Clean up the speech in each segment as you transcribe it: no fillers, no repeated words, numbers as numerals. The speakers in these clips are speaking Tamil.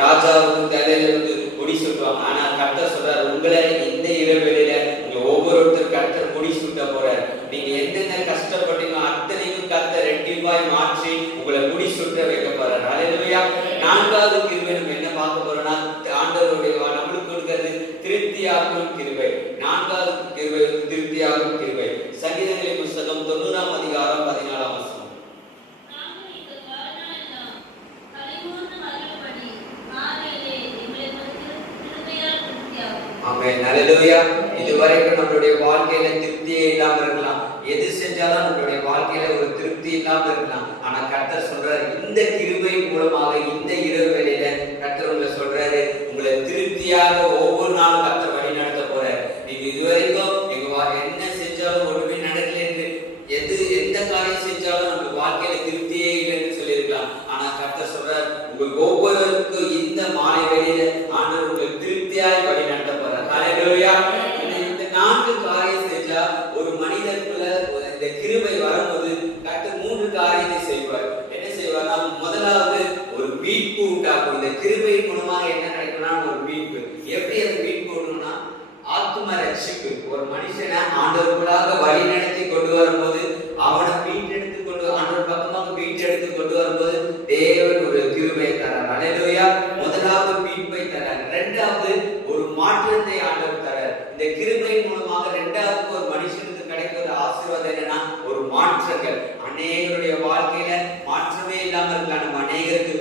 ராஜாவுக்கு தலையில முடி சுட்டுவாங்க. ஆனா கர்த்தர் சொல்றாரு, உங்களை இந்த இரவேளையில உங்க ஒவ்வொருத்தர் கர்த்தர் முடி சுட்ட போறார். நீங்க எந்தெந்த கஷ்டப்பட்டீங்களோ அத்தனையும் கர்த்தர் ரெட்டிப்பாய் மாற்றி உங்களை முடி சுட்ட வைக்க போறார். ஹல்லேலூயா. நான்காவது கிருபை நம்ம என்ன பார்க்க போறோம்னா, ஆண்டவருடைய நம்மளுக்கு கொடுக்கிறது திருப்தியாகும் கிருபை. நான்காவது கிருபை திருப்தியாகும் கிருபை. சங்கீதங்களின் புத்தகம் 90ஆம் அதிகாரம் 14ஆம் வசனம். ஆமென். ஹல்லேலூயா. இதுவரைக்கும் நம்மளுடைய வாழ்க்கையில திருப்தியே இல்லாம இருக்கலாம். எது செஞ்சாலும் நம்மளுடைய வாழ்க்கையில ஒரு திருப்தி இல்லாம இருக்கலாம். ஆனா கர்த்தர் சொல்றாரு, இந்த கிருபை மூலமாக இந்த இரவு வேளையில கர்த்தர் உங்களை சொல்றாரு, உங்களை திருப்தியாக ஒவ்வொரு நாளும் கர்த்தர் வழி நடத்த போறாரு. நீங்க இதுவரைக்கும் என்ன செஞ்சாலும் ஒண்ணுமே நடக்கல என்று எந்த காரியம் செஞ்சாலும் நம்ம வாழ்க்கையில திருப்தியே இல்லைன்னு சொல்லியிருக்கலாம். ஆனா கர்த்தர் சொல்றாரு, உங்களுக்கு ஒவ்வொருவருக்கும் இந்த மாலை வேளையில ஆண்டவர் உங்களை திருப்தியாய் வழி நடத்த போறார். ஹல்லேலூயா. இந்த 4 காரியம் செஞ்சா ஒரு மனிதனுக்குள்ள இந்த கிருபை வரும்போது கர்த்தர் 3 காரியத்தை செய்வார். என்ன செய்வார்னா, முதலாவது ஒரு மீட்பு உண்டாக்கும். இந்த கிருபை மூலமாக என்ன நடக்கும்னா ஒரு மீட்பு. எப்படி அந்த மீட்பு உண்டுனா, ஆத்தும ரட்சிப்பு. ஒரு மனுஷனை ஆண்டவருக்குள்ளாக வழி நடத்தி கொண்டு வரும்போது, அவனை மீட்டெடுத்து கொண்டு ஆண்டவர் பக்கமாக மீட்டெடுத்து கொண்டு வரும்போது தேவன் ஒரு கிருபையை தரார். ஹல்லேலூயா. முதலாவது மீட்பை தரார். இரண்டாவது ஒரு மாற்றத்தை ஆண்டவர் தரார். இந்த கிருபை மூலமாக இரண்டாவது ஒரு மனுஷனுக்கு கிடைக்கிற ஆசீர்வாதம் என்னன்னா ஒரு மாற்றங்கள். அநேகருடைய வாழ்க்கையில மாற்றமே இல்லாம இருக்கலாம். நம்ம அநேகருக்கு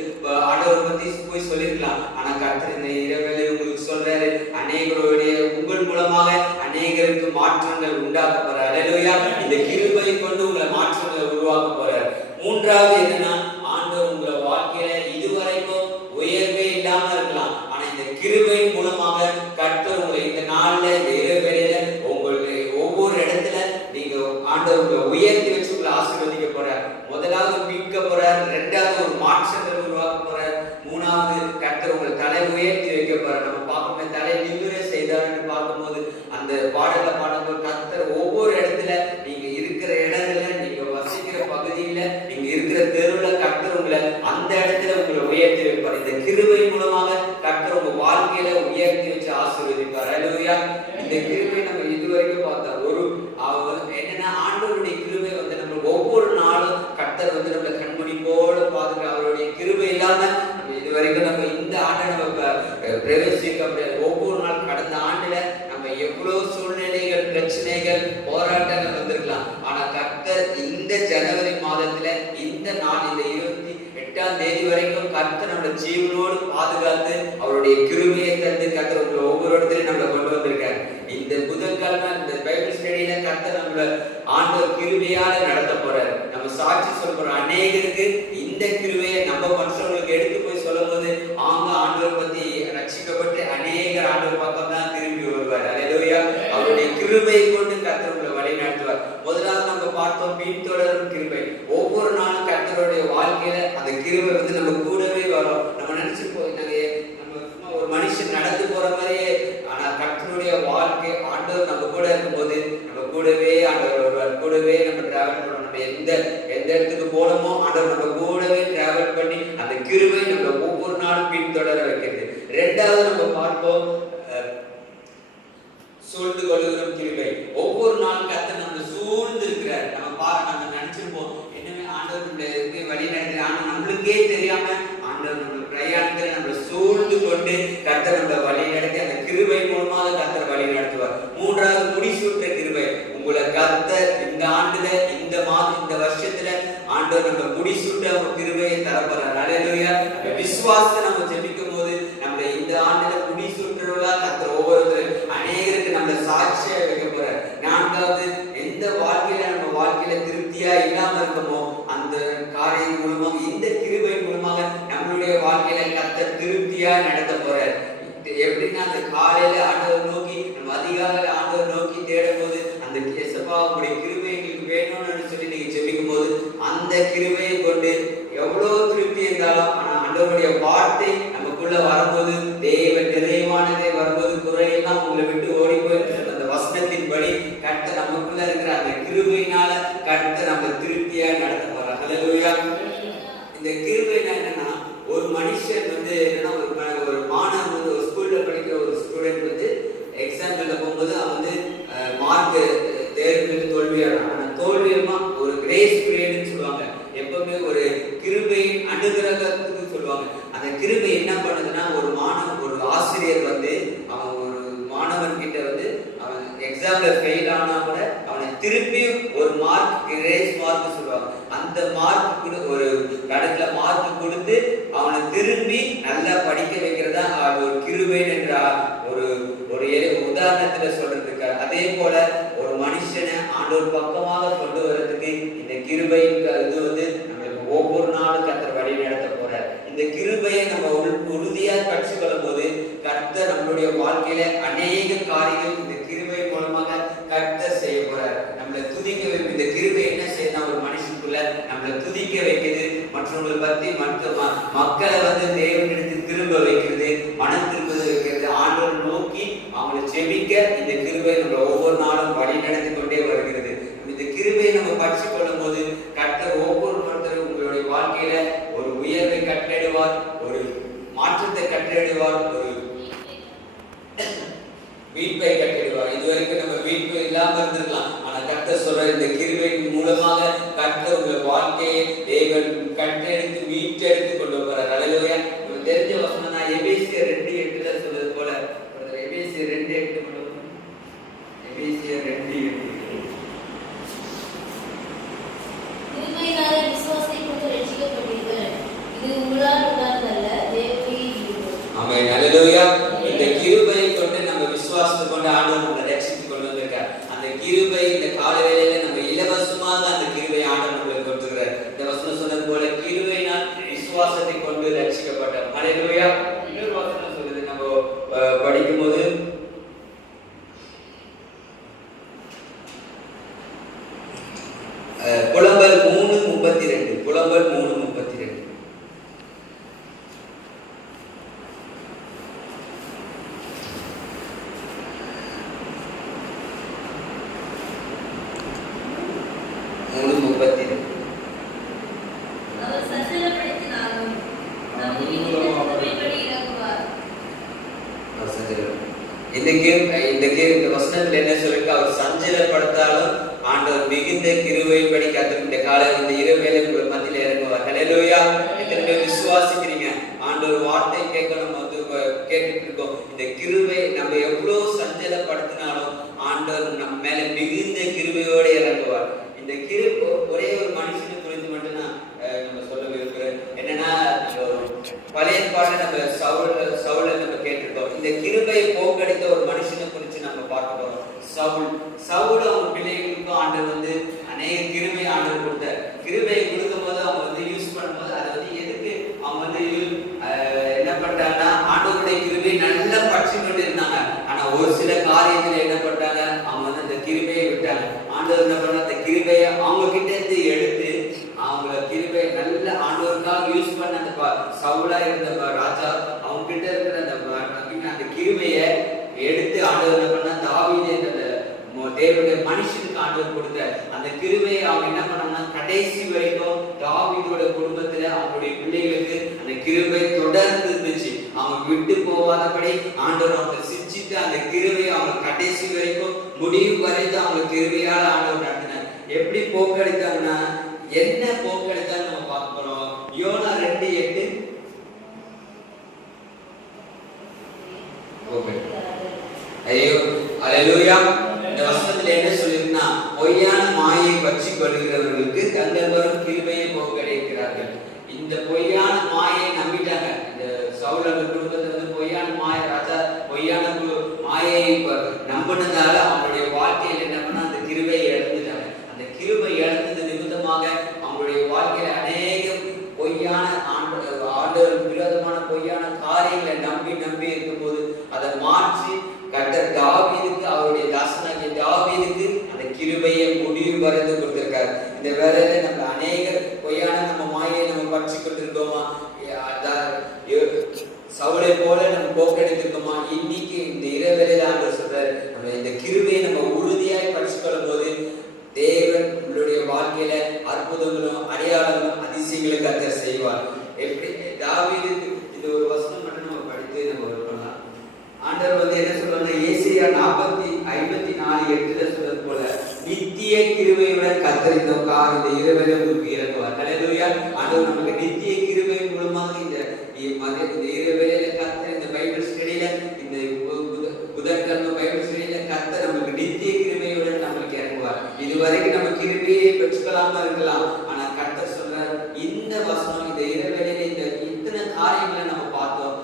ஆண்டவர் பத்தி போய் சொல்லிருக்கலாம். ஆனா கர்த்தர் இந்த இரவேளை உங்களுக்கு சொல்றாரு, அநேகருடைய உங்கள் மூலமாக அநேகருக்கு மாற்றங்கள் உண்டாக்க போறார். ஹல்லேலூயா. இந்த கிருபையை கொண்டு உங்களை மாற்றங்களை உருவாக்க போறார். மூன்றாவது என்னன்னா, ஆண்டவர் உங்களை வாழ்க்கையில இதுவரைக்கும் உயர்வே இல்லாம இருக்கலாம். ஆனா இந்த கிருபை மூலமாக கர்த்தர் உங்களை இந்த நாள்ல இந்த இரவேளையில உங்களுடைய ஒவ்வொரு இடத்துல நீங்க ஆண்டவர் உங்களை உயர்த்தி வச்சு உங்களை ஆசீர்வதிக்க போறார். முதலாவது மீட்க போறார். இரண்டாவது ஒரு மாற்றங்கள் உருவாக்க போறார். மூணாவது கர்த்தர் உங்களை தலை உயர்த்தி வைக்க போறார். நம்ம பார்க்கும்போது தலை நிமிர செய்தார்னு பார்க்கும்போது அந்த பாடல பாடும்போது கர்த்தர் ஒவ்வொரு இடத்துல நீங்க இருக்கிற இடத்துல நீங்க வசிக்கிற பகுதியில நீங்க இருக்கிற தெருவுல கர்த்தர் உங்களை அந்த இடத்துல உங்களை உயர்த்தி வைப்பார். இந்த கிருபை மூலமாக கர்த்தர் உங்க வாழ்க்கையில உயர்த்தி வச்சு ஆசீர்வதிப்பார். ஹல்லேலூயா. இந்த கிருபை நம்ம இதுவரைக்கும் பார்த்தோம். என்னன்னா, ஆண்டவருடைய கிருபை நம்ம ஒவ்வொரு நாளும் கர்த்தர் நம்ம கண்மணி போல பாதுகா. அவருடைய கிருபை இல்லாம நம்ம இதுவரைக்கும் நம்ம இந்த ஆண்டை நம்ம பிரவேசிக்க முடியாது. ஒவ்வொரு நாள் கடந்த ஆண்டுல நம்ம எவ்வளவு சூழ்நிலைகள், பிரச்சனைகள், போராட்டங்கள் வந்திருக்கலாம். ஆனா கர்த்தர் இந்த ஜனவரி மாதத்துல இந்த நாள் இந்த 28ஆம் தேதி வரைக்கும் கர்த்தர் நம்ம ஜீவனோடு பாதுகாத்து அவருடைய கிருபையை தந்து கர்த்தர் உங்களை ஒவ்வொரு இடத்துலயும் நம்மளை கொண்டு வந்திருக்காரு. இந்த புதன்கிழமை இந்த பைபிள் ஸ்டடியில கர்த்தர் நம்மள ஆண்டவர் கிருபையால நடத்த போறாரு. நம்ம சாட்சி சொல்ல போறோம். அநேகருக்கு இந்த கிருபையை நம்ம மனுஷங்களுக்கு எடுத்து போய் சொல்லும் போது அவங்க ஆண்டவர் பத்தி ரட்சிக்கப்பட்டு அநேகர் ஆண்டவர் பக்கம் தான் திரும்பி வருவார். ஹல்லேலூயா. அவருடைய கிருபையை கொண்டு கர்த்தர் உங்களை வழி நடத்துவார். முதலாவது நம்ம பார்த்தோம் பின்தொடரும் கிருபை. ஒவ்வொரு நாளும் கர்த்தருடைய வாழ்க்கையில அந்த கிருபை நம்ம கூடவே வரும். நம்ம நினைச்சிருப்போம் நம்ம ஒரு மனுஷன் நடந்து போற மாதிரியே. ஆனா கர்த்தருடைய வாழ்க்கை ஆண்டவர் நம்ம கூட இருக்கும்போது நம்ம கூடவே ஆண்டவர் வருவார். கூடவே நம்ம டிராவல் பண்ணணும். நம்ம எந்த இடத்துக்கு போனோமோ ஆண்டவர் நம்ம கூடவே டிராவல் பண்ணி அந்த கிருபை நம்ம ஒவ்வொரு நாளும் பின்தொடர வைக்கிறது. இரண்டாவது நம்ம பார்த்தோம் சூழ்ந்து கொள்ளுகிற கிருபை. ஒவ்வொரு நாளும் கர்த்தர் நம்ம சூழ்ந்து இருக்கிறார். நம்ம நினைச்சிருப்போம் என்னமே ஆண்டவர் வழி நடத்துற. ஆனா நம்மளுக்கே தெரியாம ஆண்டவர் நம்ம பிரயாணத்துல நம்ம சூழ்ந்து கொண்டு கர்த்தர் நம்ம வழி நடத்தி அந்த கிருபை மூலமாக கர்த்தர் வழி நடத்துவார். மூன்றாவது முடிசூட்ட கிருபை. உங்களை கர்த்தர் இந்த ஆண்டுல இந்த மாதம் இந்த வருஷத்துல ஆண்டவர் நம்ம முடிசூட்ட கிருபையை தரப்போறார். ஹல்லேலூயா. விசுவாசத்தை நம்ம ஜெபிக்கும் போது நம்ம இந்த ஆண்டுல முடிசூட்டுறவங்களா கர்த்தர் ஒவ்வொருத்தரும் அநேகருக்கு நம்ம சாட்சியா வைக்க போறார். நான்காவது, எந்த வாழ்க்கையில நம்ம வாழ்க்கையில திருப்தியா இல்லாம இருக்கமோ அந்த காரியம் மூலமாக இந்த கிருபை மூலமாக நம்மளுடைய வாழ்க்கையில கர்த்தர் திருப்தியா நடத்த போறார். எப்படின்னா, அந்த காலையில ஆண்டவர் நோக்கி நம்ம அதிகாலையில ஆண்டவர் நோக்கி தேடும் போது அந்த இயேசுவாவுடைய கிருபை எங்களுக்கு வேணும்னு சொல்லி நீங்க ஜெபிக்கும் போது அந்த கிருபையை கொண்டு எவ்வளவு திருப்தி இருந்தாலும் ஆனா ஆண்டவருடைய வார்த்தை நமக்குள்ள வரும்போது தேவன் நிறைவானதை வரும்போது குறையெல்லாம் உங்களை விட்டு ஓடி போய் அந்த வசனத்தின்படி கர்த்தர் நமக்குள்ள இருக்கிற அந்த கிருபையினால கர்த்தர் நம்ம திருப்தியா நடத்த போறார். ஹல்லேலூயா. இந்த கிருபை என்னன்னா, ஒரு மனுஷன் சொல்லுவாங்க. அந்த கிருபை என்ன பண்ணுதுன்னா, ஒரு ஆசிரியர் வந்து அவன் ஒரு மாணவன் கிட்ட வந்து அவன் எக்ஸாம்ல ஃபெயில் ஆனா கூட அவனை திருப்பி ஒரு மார்க், கிரேஸ் மார்க் சொல்லுவாங்க, அந்த மார்க் ஒரு கணக்குல மார்க் கொடுத்து அவனை திரும்பி நல்லா படிக்க வைக்கிறதா ஒரு கிருபை என்ற ஒரு உதாரணத்துல சொல்றதுக்கு. அதே போல ஒரு மனுஷனை ஆண்டவர் பக்கமாக கொண்டு வர்றதுக்கு இந்த கிருபை இது வந்து நம்மளுக்கு ஒவ்வொரு நாளும் கர்த்தர் வழி நடத்த போறார். இந்த கிருபையை நம்ம உறுதியா கற்றுக்கொள்ளும் போது கர்த்தர் நம்மளுடைய வாழ்க்கையில அநேக காரியங்கள் இந்த கிருபை மூலமாக கர்த்தர் செய்ய போறார். நம்மளை துதிக்க வைக்கும் இந்த கிருபை என்ன செய்யணும், ஒரு மனுஷனுக்குள்ள நம்மளை துதிக்க வைக்கிறது, மற்றவங்களை பத்தி மக்களை வந்து தேவனிடத்தில் திரும்ப வைக்கிறது, மனம் திரும்ப வைக்கிறது, ஆண்டவர் நோக்கி அவங்களை செபிக்க இந்த கிருபை நம்ம ஒவ்வொரு நாளும் வழி நடத்தி கொண்டே வருகிறது. இந்த கிருபையை நம்ம பற்றி கொள்ளும் போது கர்த்தர் ஒவ்வொருத்தரும் உங்களுடைய வாழ்க்கையில ஒரு உயர்வை கட்டளையிடுவார், ஒரு மாற்றத்தை கட்டளையிடுவார், ஒரு மீட்பை கட்டளையிடுவார். இதுவரைக்கும் நம்ம மீட்பு இல்லாம இருந்திருக்கலாம், ஆனா கர்த்தர் சொல்ற இந்த கிருபையின் மூலமாக கர்த்தர் உங்கள் வாழ்க்கையை தேவன் கட்டெடுத்து மீட்டெடுத்து கொண்டு போறார். அல்லேலூயா. உங்களுக்கு தெரிஞ்ச வசனம் தான் எபேசியர் 2:8 சொல்றது போல. எபேசியர் 2:8 எபேசியர் 2:8 கிருபையினாலே விசுவாசத்தை கொண்டு ரட்சிக்கப்பட்டீர்கள், இது உங்களால் உண்டானதல்ல, தேவனுடைய ஈவு. ஆமென். அல்லேலூயா. இந்த கிருபையை கொண்டு நம்ம விசுவாசத்தை கொண்டு ஆண்டவர் நம்மை ரட்சித்துக் கொண்டு வந்திருக்கார். அந்த கிருபை இந்த கால வேளையில நம்ம இலவசமாக அந்த கிருபை ஆண்டவர் நம்மளுக்கு கொடுத்துக்கிறார். இந்த வசனம் சொன்னது போல கிருபையினால் விசுவாசத்தை கொண்டு ரட்சிக்கப்பட்டோம். அல்லேலூயா. இன்னொரு வசனம் சொல்லுது, நம்ம படிக்கும்போது புலம்பல் 3:32 புலம்பல் 3:32 அவர் சஞ்சலப்படுத்தினாலும் நம் நீதியின்படி இறங்குவார். இந்த வசனத்துல என்ன சொல்லிருக்கு, அவர் சஞ்சலப்படுத்தாலும் ஆண்டவர் மிகுந்த கிருபையின்படி கர்த்தர் இந்த காலம் இந்த இரவேளை உங்கள் மத்தியில இறங்குவார். ஹல்லேலூயா. எத்தனை பேர் விசுவாசிக்கிறீங்க? ஆண்டவர் வார்த்தை கேட்க நம்ம வந்து கேட்டுட்டு இருக்கோம். இந்த கிருபை நம்ம எவ்வளவு சஞ்சலப்படுத்தினாலும் ஆண்டவர் நம்ம மேல மிகுந்த கிருபையோட இறங்குவார். இந்த கிருபை ஒரே ஒரு மனுஷனை குறித்து மட்டும் நான் நம்ம சொல்ல விரும்புகிறேன். என்னன்னா, பழைய பாட்டு நம்ம சவுலை நம்ம கேட்டிருக்கோம். இந்த கிருபையை போக்கடித்த ஒரு மனுஷனை குறித்து நம்ம பார்க்க போறோம். சவுல் அவங்க பிள்ளைகளுக்கும் ஆண்டவர் வந்து அநேக கிருபை ஆண்டவர் கொடுத்தார். கிருபையை கொடுக்கும் போது அவங்க வந்து யூஸ் பண்ணும்போது அதை வந்து எதுக்கு அவங்க வந்து என்ன பண்றாங்கன்னா, ஆண்டவருடைய கிருபை நல்லா பற்றி கொண்டு இருந்தாங்க. ஆனா ஒரு சில காரியத்துல என்ன பண்றாங்க, அவங்க வந்து அந்த கிருபையை விட்டாங்க. ஆண்டவர் என்ன பண்ண, அந்த கிருபையை அவங்க கிட்ட இருந்து எடுத்து அவங்க கிருபை நல்ல ஆண்டவருக்காக யூஸ் பண்ண அந்த சவுலா இருந்த ராஜா அவங்க கிட்ட இருக்கிற அந்த கிருபையை எடுத்து ஆண்டவர் என்ன பண்ண, தாவீது அந்த தேவனுடைய மனுஷனுக்கு ஆண்டவர் கொடுத்த அந்த கிருபையை அவங்க என்ன பண்ணாங்கன்னா, கடைசி வரைக்கும் தாவீதோட குடும்பத்துல அவங்களுடைய பிள்ளைகளுக்கு அந்த கிருபை தொடர்ந்து இருந்துச்சு. அவங்க விட்டு போகாதபடி ஆண்டவர் அவங்க சிரிச்சிட்டு அந்த கிருபையை அவங்க கடைசி வரைக்கும் முடிவு வரைக்கும் அவங்க கிருபையால் ஆண்டவர் நடத்தினார். எப்படி போக்கடித்தாங்கன்னா, என்ன போக்கடித்தான்னு நம்ம பார்க்க போறோம். யோனா 2:8 ஐயோ அல்லேலூயா. இந்த வசனத்துல என்ன சொல்லிருக்குன்னா, பொய்யான மாயை பற்றி கொள்கிறவர்களுக்கு தங்கள் வரும் கிருபையை போக்கடிக்கிறார்கள். இந்த பொய்யான மாயை நம்பிட்டாங்க. இந்த சவுல் அந்த குடும்பத்தை வந்து பொய்யான மாயை, ராஜா பொய்யான மாயை நம்பினதால அவங்களுடைய வாழ்க்கையில் என்ன பண்ணா, அந்த கிருபையை இழந்துட்டாங்க. அந்த கிருபை இழந்தது நிமித்தமாக அவங்களுடைய வாழ்க்கையில அநேக பொய்யான ஆண்டவர் விரோதமான பொய்யான காரியங்களை நம்பி இருக்கும்போது அதை மாற்றி கர்த்தர் தாவீதுக்கு, அவருடைய தாசனாகிய தாவீதுக்கு அந்த கிருபையை முடிவு வரைந்து கொடுத்திருக்காரு. இந்த வேளையில நம்ம அநேகர் பொய்யான நம்ம மாயை நம்ம பற்றி கொண்டிருக்கோமா? சவுளை போல நம்ம போக்கெடுத்திருக்கோமா? இன்னைக்கு இந்த இரவேளையில ஆண்டவர் சொல்றாரு, நம்ம இந்த கிருபையை நம்ம உறுதியாய் படிச்சுக்கொள்ளும் போது தேவன் உங்களுடைய வாழ்க்கையில அற்புதங்களும் அடையாளங்களும் அதிசயங்களும் கர்த்தர் செய்வார். எப்படி தாவீதுக்கு இந்த ஒரு வசனம் மட்டும் நம்ம படித்து நம்ம பண்ணலாம். ஆண்டவர் வந்து என்ன சொல்றாங்க, ஏசாயா 54:8 சொல்றது போல நித்திய கிருபையுடன் கர்த்தர் இந்த இரவேளை உங்களுக்கு இறங்குவார். ஹல்லேலூயா. ஆண்டவர் நமக்கு நித்திய கிருபை மூலமாக இந்த இந்த இரவேளையில கர்த்தர் இந்த பைபிள் ஸ்டடியில இந்த புதன்கிழமை பைபிள் ஸ்டடியில கர்த்தர் நமக்கு நித்திய கிருபையுடன் நம்மளுக்கு இறங்குவார். இதுவரைக்கும் நம்ம கிருபையை பெற்றுக்கலாம இருக்கலாம். ஆனா கர்த்தர் சொல்றார் இந்த வசனம் இந்த இரவேளையில இந்த இத்தனை காரியங்களை நம்ம பார்த்தோம்.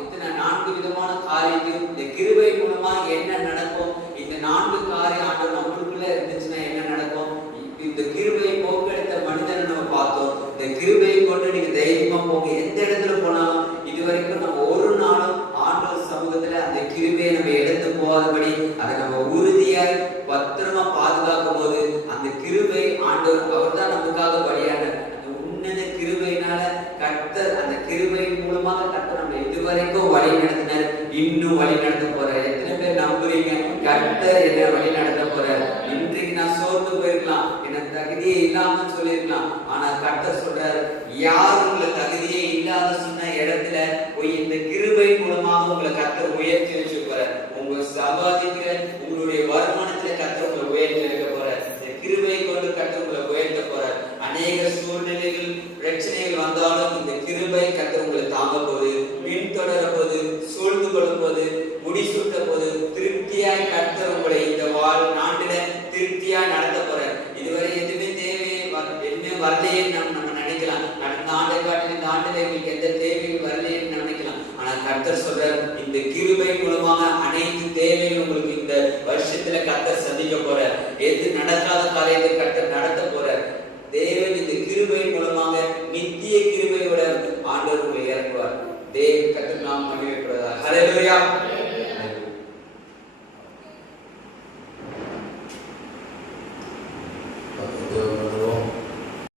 இத்தனை 4 விதமான காரியத்தையும் இந்த கிருபை மூலமா என்ன நடக்கும், இந்த 4 காரியம் ஆண்டவர் நம்மளுக்குள்ள இருந்துச்சுன்னா என்ன நடக்கும். இந்த கிருபையை போக்கெடுத்த மனிதனை நம்ம பார்த்தோம். இந்த கிருபையை கொண்டு நீங்க தைரியமா போங்க. எந்த இடத்துல போனாலும் இதுவரைக்கும் நம்ம ஒரு நாளும் ஆண்டவர் சமூகத்துல அந்த கிருபையை நம்ம எடுத்து போகாதபடி அதை நம்ம உறுதியாய் பத்திரமா பாதுகாக்கும் போது அந்த கிருபை ஆண்டவர் அவர் தான் நமக்காக பலியானார். அந்த உன்னத கிருபையினால கர்த்தர் அந்த கிருபை மூலமாக கர்த்தர் நம்ம இதுவரைக்கும் வழி நடத்தினார், இன்னும் வழி நடத்த போறார். எத்தனை பேர் நம்புறீங்க கர்த்தர் என்ன வழி நடத்த போறார்? இன்றைக்கு நான் சோர்ந்து போயிருக்கலாம், எனக்கு தகுதியே இல்லாம சொல்லிருக்கலாம். ஆனா கர்த்தர் சொல்றாரு யார் உங்களை தகுதியே இல்லாத சொன்ன இடத்துல போய் இந்த கிருபை மூலமாக உங்களை கர்த்தர் உயர்த்தி வச்சு போறார். உங்க சம்பாதிக்கிற உங்களுடைய வருமானத்துல கர்த்தர் உங்களை உயர்த்தி வைக்க போறார். இந்த கிருபை கொண்டு கர்த்தர் உங்களை உயர்த்த போறார். அநேக சூழ்நிலைகள் பிரச்சனைகள் வந்தாலும் இந்த கிருபை கர்த்தர் உங்களை தாங்க போது, பின்தொடர போது, சூழ்ந்து கொள்ளும் போது, முடிசூட்ட போது, திருப்தியாய் கர்த்தர் உங்களை இந்த நாட்டில திருப்தியாய் நடத்த போறார். இதுவரை எதுவுமே எதுவுமே வரலையே நம்ம நினைக்கலாம். நடந்த ஆண்டை காட்டில் இந்த ஆண்டில் எங்களுக்கு எந்த தேவையும் வரலையேன்னு நினைக்கலாம். ஆனா கர்த்தர் சொல்றார் இந்த கிருபை மூலமாக அனைத்து தேவையும் உங்களுக்கு இந்த வருஷத்துல கர்த்தர் சந்திக்க போறார். எது நடக்காத காரியத்தை கர்த்தர் நடத்த போறார். தேவன் இந்த கிருபை மூலமாக நித்திய கிருபையோட ஆண்டவர் உங்களை இறங்குவார். தேவ கர்த்தர் நாம் மகிமைப்படுவார். ஹல்லேலூயா.